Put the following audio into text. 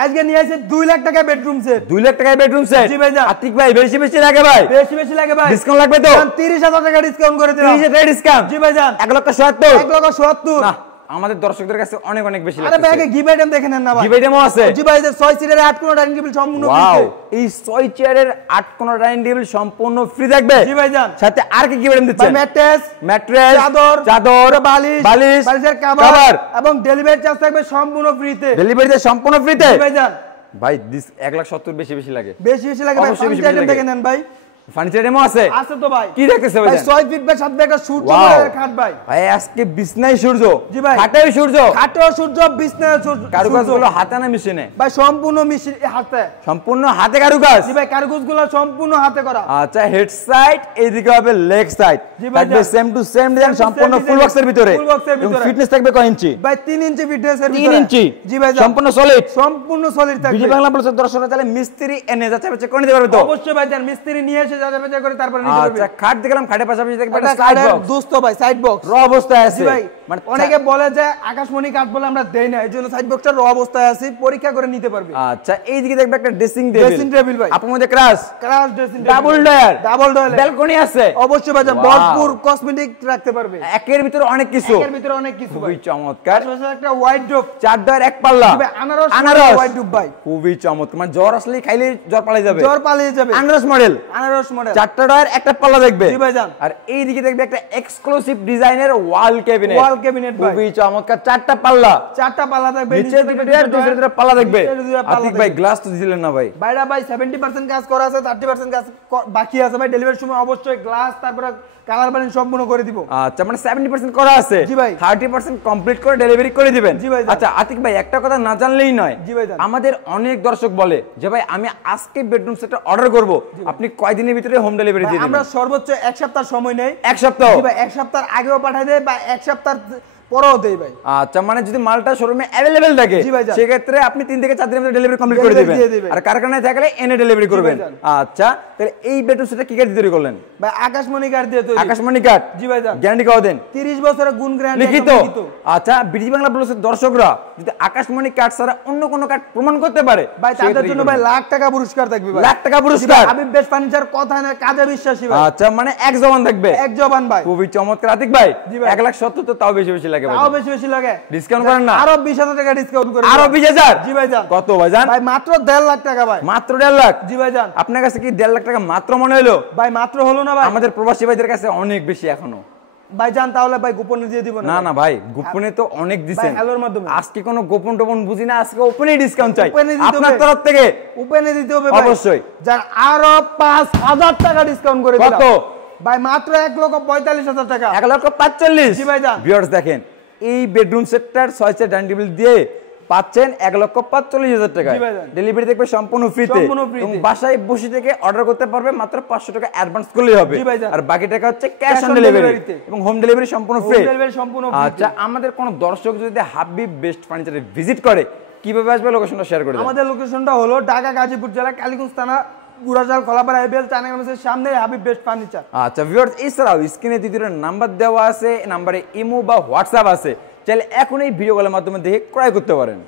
আজকে নিয়ে এসে 2 লাখ টাকা বেডরুম সেট। 2 লাখ টাকায় বেডরুম সেট। জি ভাইজান। আতিক ভাই বেশি লাগে ভাই। বেশি লাগে ভাই। ডিসকাউন্ট লাগবে তো? 30,000 টাকা ডিসকাউন্ট করে দিলাম। 30,000 টাকা ডিসকাউন্ট। জি ভাইজান। 1,70,000। 1,70,000। না, আমাদের দর্শকদের কাছে অনেক বেশি লাগছে। আরে ভাই আগে গিভ আইটেম দেখেন না ভাই। গিভ আইটেমও আছে। জি ভাই 6 সিটের 8 কোণ ডাইনিং টেবিল সম্পূর্ণ ফ্রি। ওয়াও, এই 6 চেয়ারের 8 কোণ ডাইনিং টেবিল সম্পূর্ণ ফ্রি থাকবে। জি ভাইজান। সাথে আর কি গিভ আইটেম দিচ্ছেন? ভাই ম্যাট্রেস, চাদর, বালিশের কভার এবং ডেলিভারি চার্জ থাকবে সম্পূর্ণ ফ্রিতে। ডেলিভারিতে সম্পূর্ণ ফ্রিতে। জি ভাইজান। ভাই 1,70,000 বেশি লাগে। বেশি লাগে ভাই। ফার্নিচার আইটেম দেখেন নেন ভাই। ফার্নিচার আইটেমও আছে। আছে তো ভাই। কি দেখতেছে ভাই? 6 ফিট বাই 7 ফিট একটা সূর্য মডেলের খাট ভাই। ভাই আজকে বিছনায় সূর্য। জি ভাই। খাটেও সূর্য। খাটেও সূর্য, বিছনায় সূর্য। কারুকাজগুলো হাতে না মেশিনে? ভাই সম্পূর্ণ মেশিন হাতে। সম্পূর্ণ হাতে কারুকাজ? জি ভাই কারুকাজগুলো সম্পূর্ণ হাতে করা। আচ্ছা, হেড সাইড এইদিকে হবে লেগ সাইড। থাকবে সেম টু সেম ডিজাইন, সম্পূর্ণ ফুল বক্সের ভিতরে। এবং ফিটনেস থাকবে কয় ইঞ্চি? ভাই 3 ইঞ্চি ফিটনেসের ভিতরে। 3 ইঞ্চি। জি ভাই সম্পূর্ণ সলিড। সম্পূর্ণ সলিড থাকবে। বিজি বাংলা প্লাসের দর্শকরা চাইলে মিস্ত্রি এনে যাচাই করে নিতে পারবে তো? অবশ্যই ভাই জান, মিস্ত্রি নিয়ে এসে যাচাই করে তারপর নিতে পারবে। আচ্ছা, খাট দেখলাম, খাটের পাশাপাশি দেখবে একটা সাইড কাঠের বক্স। দোস্ত ভাই সাইড বক্স র অবস্থায় আছে। জি ভাই, মানে অনেকে বলে যে আকাশমণি কাঠ বলে আমরা দেই না, এইজন্য সাইড বক্সটা র অবস্থায় আছে, পরীক্ষা করে নিতে পারবে। আচ্ছা, এইদিকে দেখবে একটা ড্রেসিং টেবিল ভাই। আপনার মধ্যে ক্রাশ dressing table, double drawer balcony আছে। অবশ্যই ভাই ভরপুর কসমেটিক রাখতে পারবে। একের ভিতরে অনেক কিছু। ভাই খুবই চমৎকার। একটা ওয়াইড ড্রপ 4 ডয়ার 1 পাল্লা। আনারস ওয়াইড ড্রপ ভাই। খুবই চমৎকার, মানে জ্বর আসলে খাইলে জ্বর পালিয়ে যাবে। আনারস মডেল 4টা ডয়ার 1টা পাল্লা দেখবে। জি ভাই জান। আর এইদিকে দেখবে একটা এক্সক্লুসিভ ডিজাইনের ওয়াল ক্যাবিনেট ভাই। খুবই চমৎকার, 4টা পাল্লা থাকবে। নিচে দুটো ডয়ার, দুটো পাল্লা দেখবে। আতিক ভাই গ্লাস তো দিলেন না ভাই। ভাইরা ভাই 70% কাজ করা আছে, 30% কাজ বাকি আছে ভাই। ডেলিভারির সময় অবশ্যই গ্লাস তারপর কালার বানিং সম্পূর্ণ করে দিব। আচ্ছা, মানে 70% করা আছে। জি ভাই। 30% কমপ্লিট করে ডেলিভারি করে দিবেন। জি ভাই। আচ্ছা আতিক ভাই, একটা কথা না জানলেই নয়। জি ভাই। আমাদের অনেক দর্শক বলে যে ভাই আমি আজকে বেডরুম সেটটা অর্ডার করব, আপনি কয় দিনের ভিতরে হোম ডেলিভারি দিয়ে দিবেন? আমরা সর্বোচ্চ 1 সপ্তাহ সময় নেই। 1 সপ্তাহ? জি ভাই, 1 সপ্তাহ আগেও পাঠাই দেয় বা 1 সপ্তাহ পরেও দেই ভাই। আচ্ছা, মানে যদি মালটা শোরুমে अवेलेबल থাকে সেই ক্ষেত্রে আপনি 3 থেকে 4 দিনের মধ্যে ডেলিভারি কমপ্লিট করে দিবেন। আর কারখানায় থাকলে এনে ডেলিভারি করবেন। আচ্ছা, তাহলে এই বেডরুম সেটটা কি কাঠ দিয়ে তৈরি করলেন ভাই? আকাশমণি কাঠ দিয়ে তৈরি। আকাশমণি কাঠ? জি ভাই। গ্যারান্টি কত দেন? 30 বছরের গুণ গ্যারান্টি লিখিত। আচ্ছা, বিজি বাংলা প্লাসের দর্শকরা যদি আকাশমণি কাঠ ছাড়া অন্য কোনো কাঠ প্রমাণ করতে পারে ভাই, তাদের জন্য ভাই লাখ টাকা পুরস্কার থাকবে ভাই। লাখ টাকা পুরস্কার। হাবিব বেস্ট ফার্নিচার কথা না কাজে বিশ্বাসী ভাই। আচ্ছা, মানে এক জবান থাকবে। এক জবান ভাই। খুবই চমৎকার আতিক ভাই। 1,70,000 তো তাও বেশি লাগে ভাই। তাও বেশি লাগে। ডিসকাউন্ট করেন না? আরো 20,000 টাকা ডিসকাউন্ট করে। আরো 20,000? জি ভাই জান। কত ভাই জান? ভাই মাত্র 1.5 লাখ টাকা ভাই। মাত্র 1.5 লাখ? জি ভাই জান। আপনার কাছে কি 1.5 লাখ টাকা মাত্র মনে হলো? ভাই মাত্র হলো না ভাই। আমাদের প্রবাসী ভাইদের কাছে অনেক বেশি এখনো। ভাই জান, তাহলে ভাই গোপনে দিয়ে দিব না? না ভাই, গোপনে তো অনেক দিবেন। হ্যালোর মাধ্যমে। আজকে কোনো গোপন টোপন বুঝি না, আজকে ওপেনই ডিসকাউন্ট চাই আপনার তরফ থেকে। ওপেনে দিতে হবে ভাই অবশ্যই। জান, আরো 5,000 টাকা ডিসকাউন্ট করে দিলাম। কত ভাই? মাত্র 1,45,000 টাকা। 1,45,000? জি ভাই জান। ভিউয়ার্স দেখেন, এই বেডরুম সেটটার 6 চেয়ার ডাইনিং টেবিল দিয়ে পাচ্ছেন 1,45,000 টাকা। ডেলিভারি দেখবে সম্পূর্ণ ফ্রিতে। এবং বাসায় বসে থেকে অর্ডার করতে পারবে, মাত্র 500 টাকা অ্যাডভান্স করলেই হবে। আর বাকি টাকা হচ্ছে ক্যাশ অন ডেলিভারি। এবং হোম ডেলিভারি সম্পূর্ণ ফ্রি। আচ্ছা, আমাদের কোন দর্শক যদি হাবিব বেস্ট ফার্নিচারে ভিজিট করে কিভাবে আসবে, লোকেশনটা শেয়ার করে দেন। আমাদের লোকেশনটা হলো ঢাকা গাজীপুর জেলা কালীগঞ্জ থানা গুড়াশাল খোলাপাড়া এবিএল চায়না সামনে হাবিব বেস্ট ফার্নিচার। আচ্ছা ভিউয়ার্স, এছাড়াও স্ক্রিনে দ্বিতীয় নাম্বার দেওয়া আছে, নাম্বারে ইমো বা হোয়াটসঅ্যাপ আছে, চাইলে এখন এই ভিডিও কলের মাধ্যমে দেখে ক্রয় করতে পারেন।